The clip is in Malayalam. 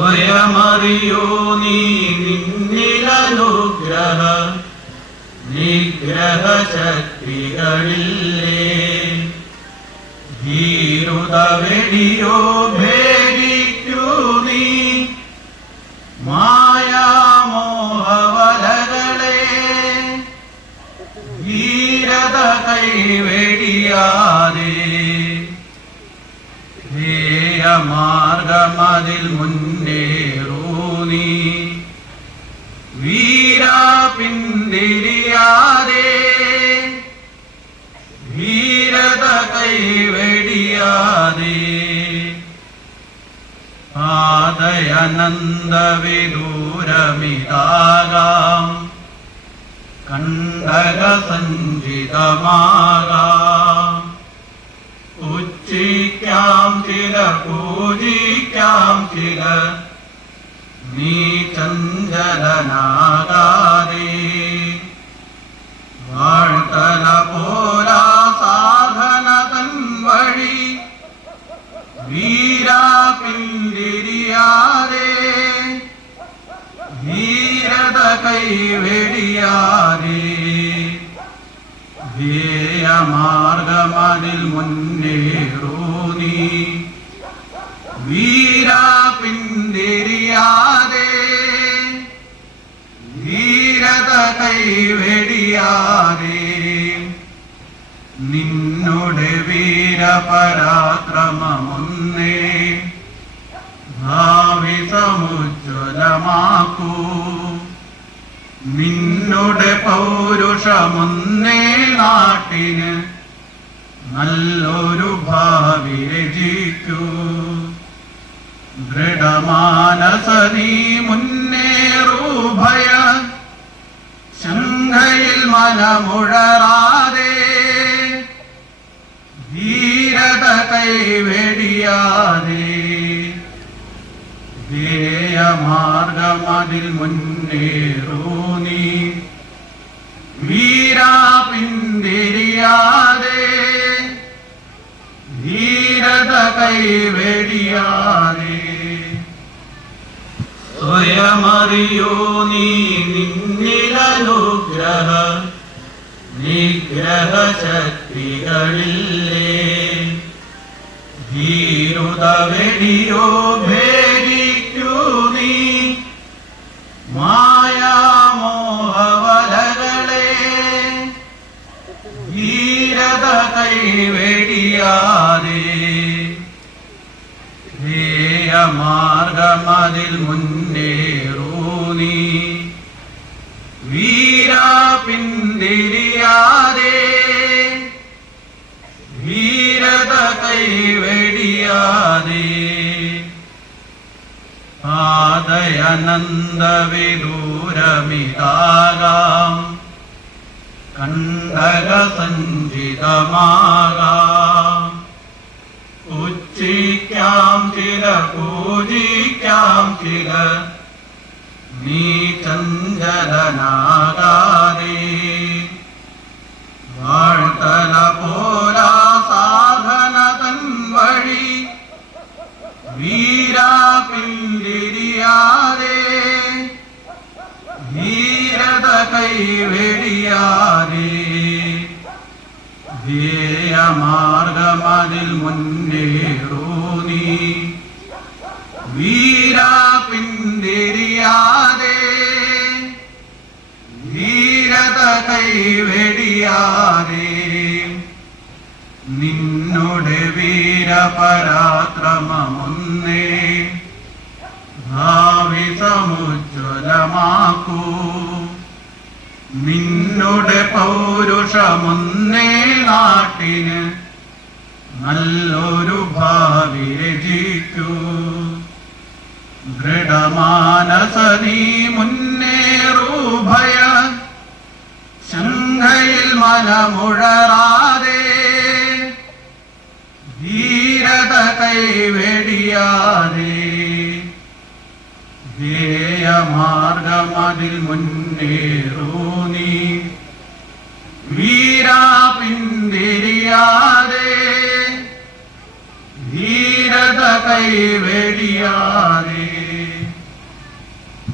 സ്വയമറിയോ നീ നിന്നിലനുഗ്രഹ നിഗ്രഹ ശക്തികളില്ലേ ധീരുത ധ്യേയമാർഗമതിൽ മാർഗമതിൽ നീ. വീരാ പിന്തിരിയാതെ വീരത കൈവെടിയാതെ. പാതയനന്ദവിദൂരമിതാകാം കണ്ടക സഞ്ചിതമാകാം ഉച്ചിക്കാം ചില പൂജിക്കാം ചില. നീ ചഞ്ചലനാകാതെ. വാഴ്ത്തല പോരാ സാധന തൻ വഴി. വീരാ പിന്തിരിയാതെ. ധീരത കൈവെടിയാതെ ധ്യേയമാർഗമതിൽ മുന്നേറൂ നീ. വീരാ പിന്തിരിയാതെ ധീരത കൈവെടിയാതെ നിന്നുടെ വീരപരാക്രമമൊന്നേ ഭാവി സമുജ്വലമാക്കൂ നിന്നുടെ പൗരുഷമൊന്നേ നാട്ടിന് നല്ലൊരു ഭാവി രചിക്കൂ ദൃഢമാനസനീ മുന്നേറൂ ഭയ. ശങ്കയിൽ മനമുഴറാതെ ധീരത കൈവെടിയാതെ ധ്യേയമാർഗമതിൽ മുന്നേറൂ നീ. വീരാ പിന്തിരിയാതെ ധീരത കൈവെടിയാതെ. സ്വയമറിയോ നീ നിന്നിലനുഗ്രഹ നിഗ്രഹ ശക്തികളില്ലേ ധീരുത വെടിയോ ധ്യേയമാർഗമതിൽ മുന്നേറൂനീ. വീരാ പിന്തിരിയാതെ വീരത കൈവെടിയാതെ പാതയനന്ദവിദൂരമിതാകാം കണ്ടക സഞ്ചിതമാകാം ഉച്ചിക്കാം ചില പൂജിക്കാം ചില. നീ ചഞ്ചലനാകാതെ. വാഴ്ത്തല പോരാ സാധന തൻ വഴി. വീരാ പിന്തിരിയാതെ ധീരത കൈവെടിയാതെ. ധ്യേയമാർഗമതിൽ മുന്നേറൂ നീ. വീരാ പിന്തിരിയാതെ ധീരത കൈവെടിയാതെ നിന്നുടെ വീരപരാക്രമമൊന്നേ ഭാവി സമുജ്വലമാക്കൂ നിന്നുടെ പൗരുഷമൊന്നേ നാട്ടിന് നല്ലൊരു ഭാവി രചിക്കൂ ദൃഢമാനസനീ മുന്നേറൂ ഭയ. മനമുഴറാതെ ധീരത കൈവെടിയാതെ. ധ്യേയമാർഗമതിൽ മുന്നേറൂ നീ. വീരാ പിന്തിരിയാതെ ധീരത കൈവെടിയാതെ